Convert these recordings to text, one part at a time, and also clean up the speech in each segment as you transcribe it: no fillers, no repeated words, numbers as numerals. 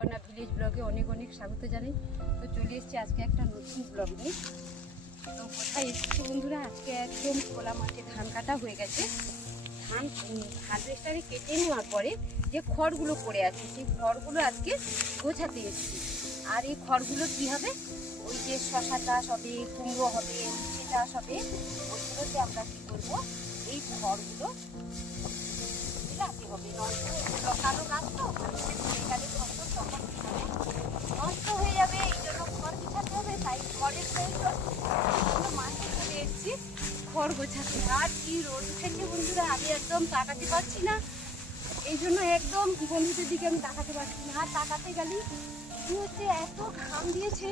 Village ব্লগে অনেক অনেক স্বাগত জানাই। তো চলে এসেছি আজকে একটা নতুন ব্লগ নিয়ে। তো কোথায় এসেছি বন্ধুরা, আজকে একদম খোলা মাঠে ধান কাটা হয়ে গেছে। ধান হারভেস্টারে কেটে নেওয়ার পরে যে খড়গুলো পড়ে আছে সেই খড়গুলো আজকে গোছাতে এসেছি। আর এই খড়গুলো কী হবে, ওই যে শশা চাষ হবে, কুমড়ো হবে, উচ্ছে চাষ হবে, ওইগুলোতে আমরা কী করবো, এই খড়গুলো হবে। কালো গাছ তো তখন নষ্ট হয়ে যাবে, এই জন্য খড় বিছাতে হবে। তাই খড়ের প্রয়োজন, মাঠে চলে এসেছি খড় গোছাতে। আর কি রোদ উঠেছে বন্ধুরা, আমি একদম তাকাতে পারছি না, এই জন্য একদম বন্ধুদের দিকে আমি তাকাতে পারছি না। আর তাকাতে গেলেই কি হচ্ছে, এত ঘাম দিয়েছে,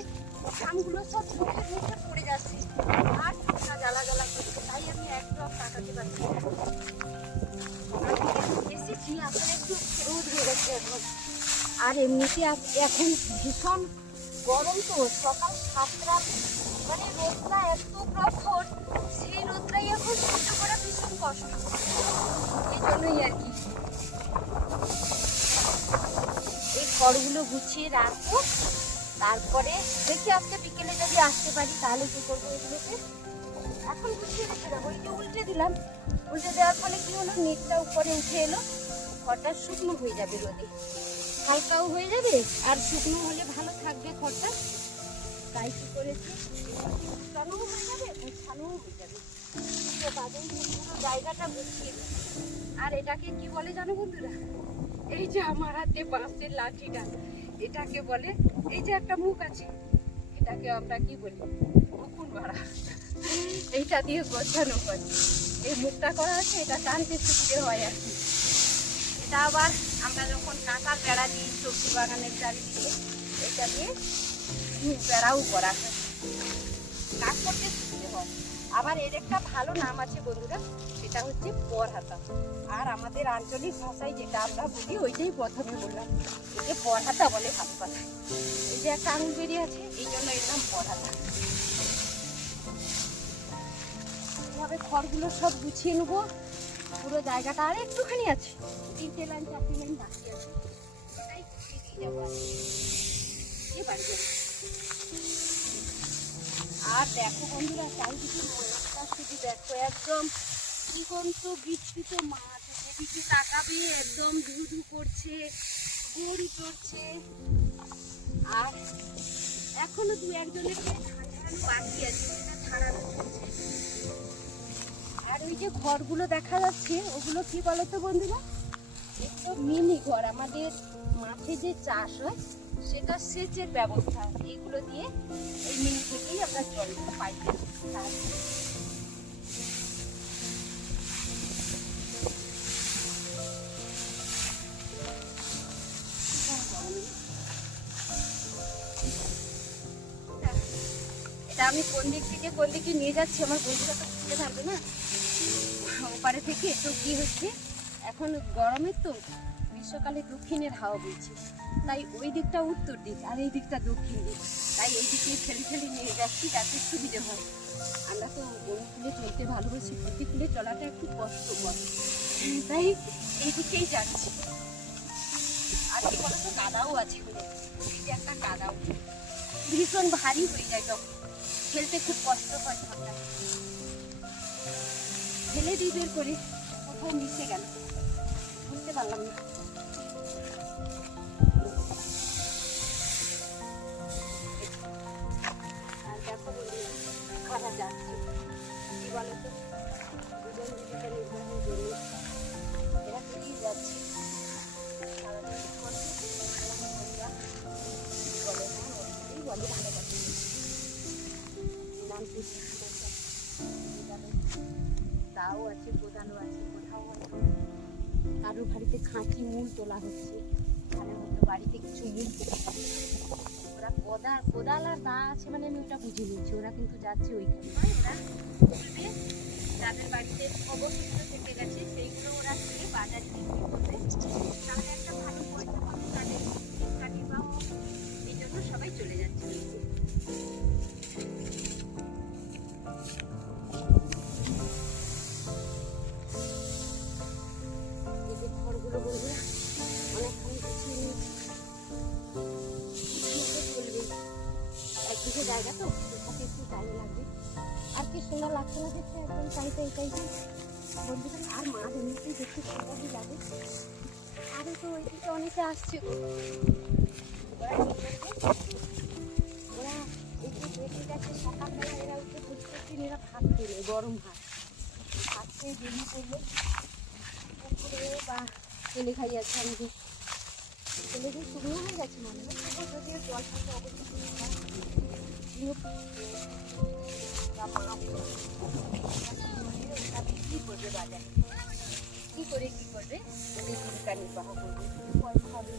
ঘামগুলো সব চোখের মুখে পড়ে যাচ্ছে আর ঠান্ডা জ্বালা জ্বালা করছে, তাই আমি একদম তাকাতে পারছি না। এসেছি আসলে একটু রোদ হয়ে গেছে এখন। আর এমনিতে এখন ভীষণ গরম, তো সকাল 7টা মানে রোদটা এত প্রখর, সেই রোদটাই এখন সহ্য করা ভীষণ কষ্ট। এই জন্যই আর কি এই খড়গুলো গুছিয়ে রাখবো। তারপরে দেখি আজকে বিকেলে যদি আসতে পারি তাহলে কি করবো, এগুলোকে এখন গুছিয়ে রেখে দেবো। এই যে উল্টে দিলাম, উল্টে দেওয়ার ফলে কি হলো, নেটটা উপরে উঠে এলো, খড়টা শুকনো হয়ে যাবে, রোদে হালকাও হয়ে যাবে আর শুকনো হলে ভালো থাকবে খড়টা। তাই কি করেছি, শুকানোও হয়ে যাবে, গোছানোও হয়ে যাবে, তো বাদেই পুরো জায়গাটা গুছিয়ে দেবে। আর এটাকে কি বলে জানো বন্ধুরা, এই যে আমার হাতে বাঁশের লাঠিটা, এটাকে বলে, এই যে একটা মুখ আছে, এটাকে আমরা কি বলি, উকুন মারা। এইটা দিয়ে গোছানো হয়, এই মুখটা করা আছে, এটা টানতে সুবিধে হয় আর কি। এটা আবার আমরা যখন কাঁটার বেড়া দিই সবজি বাগানের চারিদিকে, এটা দিয়ে বেড়াও করা হয়, কাজ করতে সুবিধে হয়। আবার এর একটা ভালো নাম আছে বন্ধুরা, সেটা হচ্ছে পরহাতা। আর আমাদের আঞ্চলিক ভাষায় যেটা আমরা বলি ওইটাই প্রথমে বললাম, একে পরহাতা বলে ভালো কথা। এই যে একটা আঙুল বেরিয়ে আছে, এই জন্য এর নাম পরহাতা। এইভাবে খড়গুলো সব গুছিয়ে নেবো, পুরো জায়গাটা আর একটুখানি আছে, 3টে লাইন 4টে লাইন বাকি আছে, এটাই গুছিয়ে দিয়ে যাবো এবার। আর দেখো বন্ধুরা, চারিদিকে মাছটা শুধু দেখো, একদম দিগন্ত বিস্তৃত মাছ, যেদিকে তাকাবে একদম ধু ধু করছে, গড়ি চড়ছে। আর এখনো 2-1 জনের ধান বাকি আছে, সেটা ছাড়ানো চলছে। আর ওই যে ঘরগুলো দেখা যাচ্ছে, ওগুলো কি বলতো বন্ধুরা, এগুলো মিনি ঘর। আমাদের মাঠে যে চাষ হয় সেটা সেচের ব্যবস্থা, এইগুলো দিয়ে এই মিনি থেকেই আমরা জল পাই। এটা আমি কোন দিক থেকে কোন দিকে নিয়ে যাচ্ছি আমার বন্ধুরা তো বুঝতে পারবে না ওপারে থেকে। তো কি হচ্ছে, এখন গরমের তো, গ্রীষ্মকালে দক্ষিণের হাওয়া বইছে, তাই ওই দিকটা উত্তর দিক আর এই দিকটা দক্ষিণ দিক, তাই এই দিকে ঠেলে ঠেলে নিয়ে যাচ্ছি যাতে সুবিধে হয়। আমরা তো অনুকূলে চলতে ভালোবাসি, প্রতিকূলে চলাটা একটু কষ্টকর, তাই এই দিকেই যাচ্ছি। আর কি বলতো, কাদাও আছে, এই যে একটা কাদাও ভীষণ ভারী হয়ে যায়, তখন ফেলতে খুব কষ্ট হয়। ঠান্ডা ফেলে দিই বের করে, কোথাও মিশে গেল বুঝতে পারলাম না। আর দেখো বন্ধুরা, কারা যাচ্ছে কি বলতো, দুজন জীবিকা নির্বাহের জন্য এরা ফিরে যাচ্ছে। বলে ভালোবাসি তাও আছে, কোদালও আছে, কোথাও কারোর বাড়িতে খাঁচি মূল তোলা হচ্ছে, ধানের মতো বাড়িতে কিছু মূল তোলা হচ্ছে। ওরা কোদাল আর দা আছে, মানে আমি ওটা বুঝে নিচ্ছি, ওরা কিন্তু যাচ্ছে ওইখানে, ওরা তুলবে, যাদের বাড়িতে অবশিষ্ট থেকে গেছে সেইগুলো ওরা তুলে বাজারে বিক্রি করবে, তাহলে একটা ভালো পয়সা পাবে তাদের, শিক্ষাটি বা এই জন্য সবাই চলে যাচ্ছে। খড়গুলো বন্ধুরা অনেকক্ষণ গুছিয়ে নিয়েছি, জায়গা তো ওকে একটু টাইম লাগবে। আর কি সুন্দর লাগছে না দেখতে, একদম চাইতে বন্ধুরা। আর মাছ এমনিতেই দেখতে সুন্দরই লাগে। আরও তো ওইদিকে অনেকে আসছে গো। ওরা এই যে বেরিয়ে গেছে সকালবেলা, এরা উঠে প্রত্যেকদিন এরা ভাত খেলে, গরম ভাত খেয়ে বেরিয়ে পড়লো পুকুরে বা ছেলে খাই আছে। আমাদের ছেলে দিয়ে শুকনো হয়ে গেছে মনে হয়, যদিও জল থাকে অবশ্যই বিক্রি করবে বাজারে। কী করে ওদের জীবিকা নির্বাহ করবে, পয়সা হবে,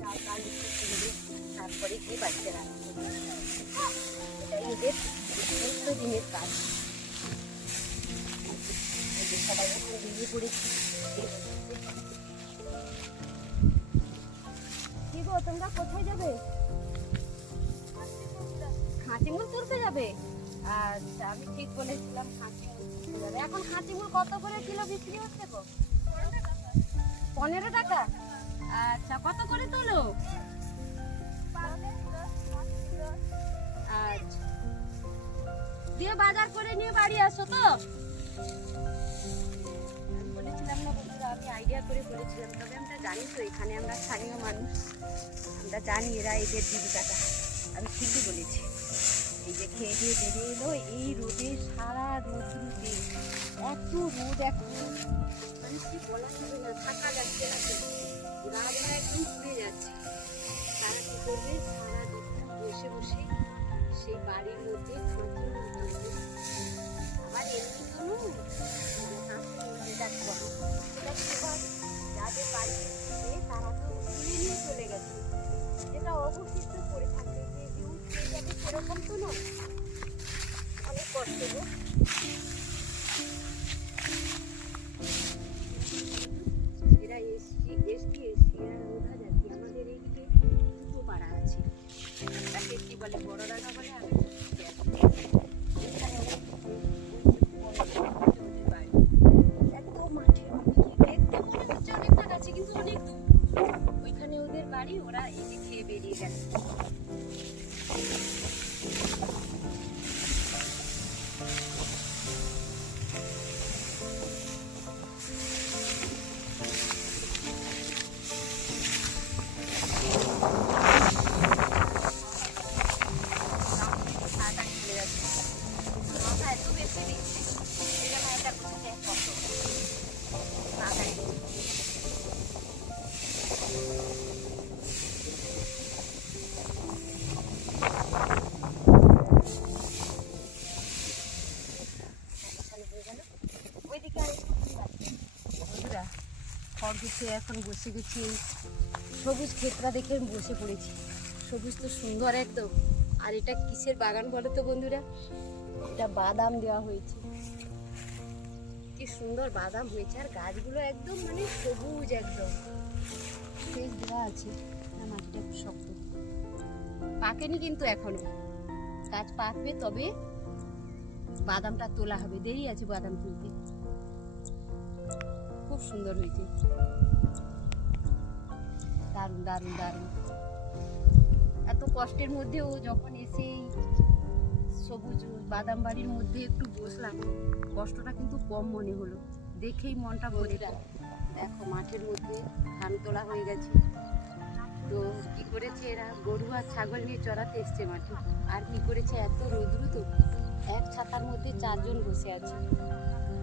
চাল ডাল কিনবে, তারপরে গিয়ে বাড়িতে রান্না করবে। এটাই ওদের নিত্যদিনের কাজ। সবাই এখন বেরিয়ে পড়েছি। কি গো, তোমরা কোথায় যাবে? খাঁচিমুল তুলতে যাবে? আচ্ছা, আমি ঠিক বলেছিলাম খাঁচিমুল তুলতে যাবে। এখন খাঁচিমুল কত করে কিলো বিক্রি হচ্ছে গো? 15 টাকা। আচ্ছা, কত করে তোলো? আচ্ছা, দিয়ে বাজার করে নিয়ে বাড়ি আসো তো? বলেছিলাম না বন্ধুরা, আমি আইডিয়া করে বলেছিলাম। তবে আমরা জানি তো, এখানে আমরা স্থানীয় মানুষ, আমরা জানি এরা এদের জীবিকাটা। আমি ঠিকই বলেছি। এই যে খেয়ে দিয়ে বেরিয়ে এলো এই রোদে, সারা রোদ্রুতে এত রোদ, এখন মানে কি বলা যাবে না, থাকা যাচ্ছে না। রাতবেলা একদম পুড়ে যাচ্ছে। তারা কি করবে, সারা দিনটা বসে বসে সেই বাড়ির মধ্যে খাঁচি মুরগি। আবার এমনি তো নয়, মানে খাঁচি মুরগি যাকে বলে, সেটা কি হয়, যাদের বাড়িতে ছিল তারা তো তুলে নিয়ে চলে গেছে, যেটা অবশিষ্ট পড়ে থাকে যে হিউজ হয়ে যাবে সেরকম তো নয়। অনেক কষ্ট গো। এরা এসছি এরা রোধা যাচ্ছে। আমাদের এইদিকে দুটো পাড়া আছে, তাকে কি বলে, বড় রাখা বলে। আমি একদম মাঠের মধ্যে দেখতে মনে হচ্ছে অনেকটা কাছে, কিন্তু অনেক দূর। ওইখানে ওদের বাড়ি, ওরা এই যে খেয়ে বেরিয়ে গেছে। খড় গুছিয়ে এখন বসে গেছি, সবুজ ক্ষেতটা দেখে আমি বসে পড়েছি। সবুজ তো সুন্দর একদম। আর এটা কিসের বাগান বলো তো বন্ধুরা? এটা বাদাম দেওয়া হয়েছে। কি সুন্দর বাদাম হয়েছে, আর গাছগুলো একদম মানে সবুজ, একদম সেচ দেওয়া আছে। মাটিটা খুব শক্ত, পাকেনি কিন্তু এখনো। গাছ পাকবে তবে বাদামটা তোলা হবে, দেরি আছে বাদাম তুলতে। খুব সুন্দর হয়েছে, দারুণ দারুণ দারুণ। এত কষ্টের মধ্যেও যখন এসে সবুজ বাদাম বাড়ির মধ্যে একটু বসলাম, কষ্টটা কিন্তু কম মনে হলো, দেখেই মনটা ভরে গেল। দেখো মাঠের মধ্যে ধান তোলা হয়ে গেছে। তো কি করেছে এরা, গরু আর ছাগল নিয়ে চড়াতে এসছে মাঠে। আর কি করেছে, এত রৌদ্র তো, এক ছাতার মধ্যে 4 জন বসে আছে।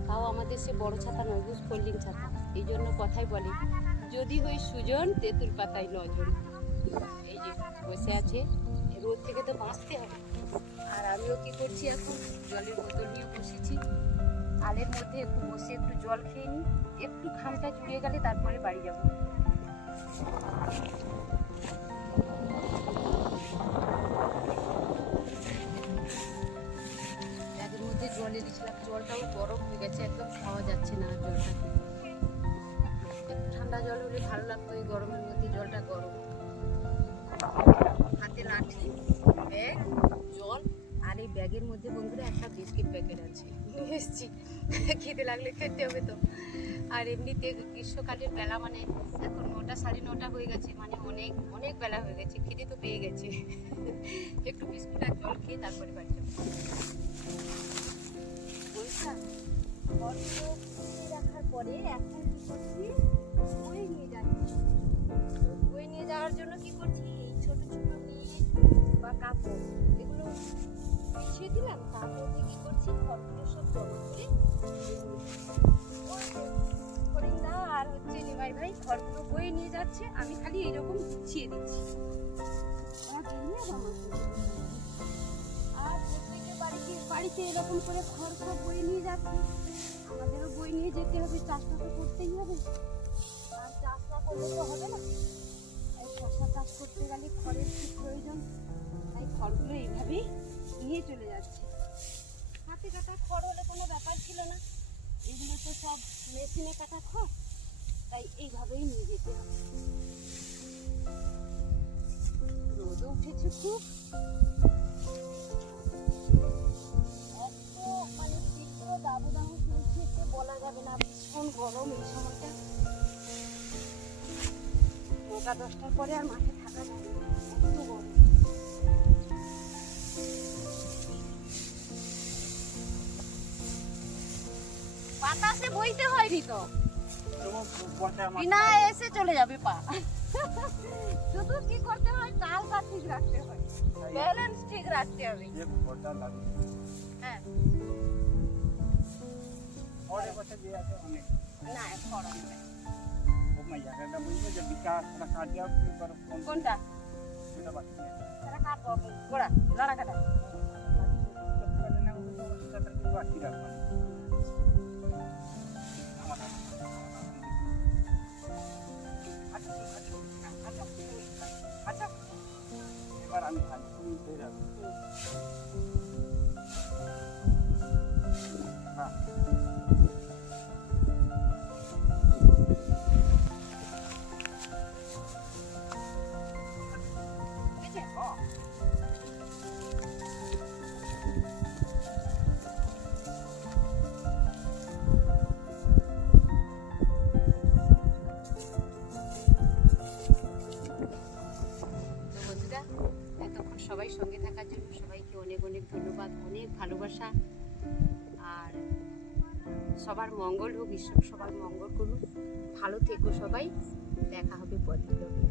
তাও আমাদের সে বড় ছাতা নয়, বুঝ ফোল্ডিং ছাতা। এই জন্য কথাই বলে, যদি হই সুজন তেঁতুল পাতায় 9 জন। এই যে বসে আছে, রোদ থেকে তো বাঁচতে হবে। আর আমিও কি করছি, এখন জলের বোতল নিয়ে বসেছি। আলের মধ্যে একটু বসে একটু জল খেয়ে নিই, একটু ঘামটা জুড়িয়ে গেলে তারপরে বাড়ি যাব। ব্যাগের মধ্যে জলে দিয়েছিলাম, জলটাও গরম হয়ে গেছে, একদম খাওয়া যাচ্ছে না জলটা। একটু ঠান্ডা জল হলে ভালো লাগতো, এই গরমের মধ্যে জলটা গরম। হাতে লাঠি, ব্যাগ, জল, আর এই ব্যাগের মধ্যে বন্ধুরা একটা বিস্কিট প্যাকেট আছে, নিয়ে এসেছি। খেতে লাগলে খেতে হবে তো। আর এমনিতে গ্রীষ্মকালের বেলা মানে এখন 9টা 9:30 হয়ে গেছে, মানে অনেক অনেক বেলা হয়ে গেছে, খিদে তো পেয়ে গেছে। একটু বিস্কুট আর জল খেয়ে তারপরে বাড়ি যাবো। বলছা ঘরগুলো গুছিয়ে রাখার পরে এখন কি করছি, বয়ে নিয়ে যাচ্ছি। বয়ে নিয়ে যাওয়ার জন্য কি করছি, এই ছোট ছোট নেট বা কাপড় এগুলো বিছিয়ে দিলাম, তারপর দিয়ে কি করছি ঘরগুলো সব জমা করে হরিন্দা আর হচ্ছে নিমাই ভাই ঘরগুলো বয়ে নিয়ে যাচ্ছে, আমি খালি এইরকম গুছিয়ে দিচ্ছি। আর প্রত্যেকের বাড়িতে এরকম করে ঘর সব বয়ে নিয়ে যাচ্ছি, আমাদেরও বয়ে নিয়ে যেতে হবে, চাষটা তো করতেই হবে। আর চাষ না করলে তো হবে না, এই শশা চাষ করতে গেলে খড়ের খুব প্রয়োজন, তাই খড়গুলো এইভাবেই নিয়ে চলে যাচ্ছে। হাতে কাটা খড় হলে কোনো ব্যাপার ছিল না, এগুলো তো সব মেশিনে কাটা খড়, তাই এইভাবেই নিয়ে যেতে হবে। রোদও উঠেছে খুব, এত মানে তীব্র দাবদাহ চলছে বলা যাবে না, ভীষণ গরম এই সময়টা। 9টা 10টার পরে আর মাঠে থাকা যাবে না, এত গরম। বাতাসে বইতে হয়নি তো, বিনা এসে চলে যাবে পা। শুধু কি করতে হয়, চালটা ঠিক রাখতে হয়, ব্যালেন্স ঠিক রাখতে হবে। হ্যাঁ না খড় আছে। কোনটা সেটা কাটবো, গোড়া লড়া কাটা। এবার আমি খালি তুমি ধরে যাবে। হ্যাঁ এতক্ষণ সবাই সঙ্গে থাকার জন্য সবাইকে অনেক অনেক ধন্যবাদ, অনেক ভালোবাসা। আর সবার মঙ্গল হোক, ঈশ্বর সবার মঙ্গল করুক। ভালো থেকো সবাই, দেখা হবে পরের ব্লগে।